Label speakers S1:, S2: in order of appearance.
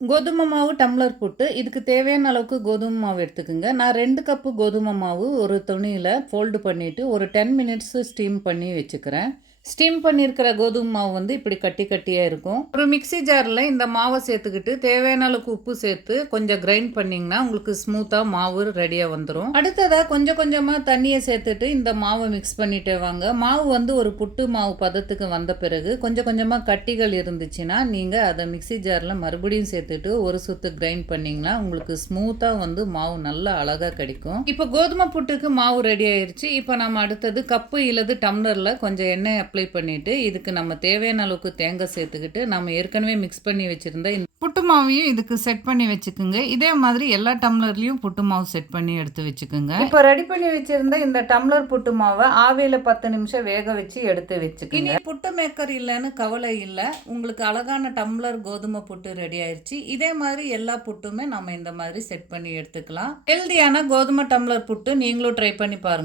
S1: கோதுமை மாவு டம்ளர் புட்டு இதுக்கு தேவையான அளவுக்கு கோதுமை மாவு எடுத்துக்கோங்க. நான் ரெண்டு கப்பு கோதுமை மாவு ஒரு துணியில் ஃபோல்டு பண்ணிவிட்டு ஒரு டென் மினிட்ஸு ஸ்டீம் பண்ணி வச்சுக்கிறேன். ஸ்டீம் பண்ணியிருக்கிற கோதுமை மாவு வந்து இப்படி கட்டி கட்டியாக இருக்கும். ஒரு மிக்ஸி ஜாரில் இந்த மாவை சேர்த்துக்கிட்டு தேவையான அளவுக்கு உப்பு சேர்த்து கொஞ்சம் கிரைண்ட் பண்ணிங்கன்னா உங்களுக்கு ஸ்மூத்தாக மாவு ரெடியாக வந்துடும் அடுத்ததாக கொஞ்சம் கொஞ்சமாக தண்ணியை சேர்த்துட்டு இந்த மாவை மிக்ஸ் பண்ணிட்டே வாங்க. மாவு வந்து ஒரு புட்டு மாவு பதத்துக்கு வந்த பிறகு கொஞ்சம் கொஞ்சமாக கட்டிகள் இருந்துச்சுன்னா நீங்கள் அதை மிக்ஸி ஜாரில் மறுபடியும் சேர்த்துட்டு ஒரு சுத்து கிரைண்ட் பண்ணிங்கன்னா உங்களுக்கு ஸ்மூத்தாக வந்து மாவு நல்லா அழகாக கிடைக்கும். இப்போ கோதுமை புட்டுக்கு மாவு ரெடி ஆயிடுச்சு இப்போ நம்ம அடுத்தது கப்பு இல்லது டம்ளரில் கொஞ்சம் எண்ணெய் அப்ளை பண்ணிவிட்டு இதுக்கு நம்ம தேவையான அளவுக்கு தேங்காய் சேர்த்துக்கிட்டு நம்ம ஏற்கனவே மிக்ஸ் பண்ணி வச்சுருந்த இந்த புட்டு மாவையும் இதுக்கு செட் பண்ணி வச்சுக்கோங்க. இதே மாதிரி எல்லா டம்ளர்லேயும் புட்டு மாவு செட் பண்ணி எடுத்து வச்சுக்கோங்க. இப்போ ரெடி பண்ணி வச்சிருந்த இந்த டம்ளர் புட்டு மாவை ஆவியில் பத்து நிமிஷம் வேக வச்சு எடுத்து வச்சுக்கோங்க. புட்டு மேக்கர் இல்லைன்னு கவலை இல்லை. உங்களுக்கு அழகான டம்ளர் கோதுமை புட்டு ரெடி ஆயிருச்சு. இதே மாதிரி எல்லா புட்டுமே நம்ம இந்த மாதிரி செட் பண்ணி எடுத்துக்கலாம். ஹெல்தியான கோதுமை டம்ளர் புட்டு நீங்களும் ட்ரை பண்ணி பாருங்க.